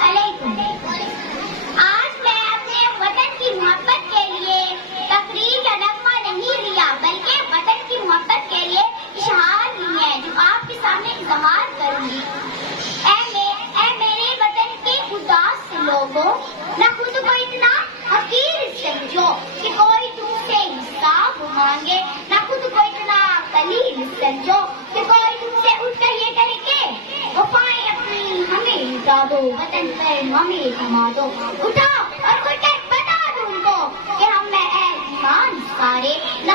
علیکم۔ آج میں اپنے وطن کی محبت کے لیے تقریر کا نغمہ نہیں لیا، بلکہ وطن کی محبت کے لیے اشعار لی ہے جو آپ کے سامنے اظہار کروں گی۔ اے میرے وطن کے اداس لوگوں، نہ خود کو اتنا حقیر سمجھو کہ کوئی تم سے حساب مانگے، نہ خود کو اتنا قلیل سمجھو کہ کوئی تم سے اٹھ کر یہ کہے کہ وفائیں اپنی ہمیں لٹا دو، وطن پر ہمیں تھما دو۔ اٹھا اور اٹھ کر بتا دو ان کو کہ ہم میں ایمان سارے نہ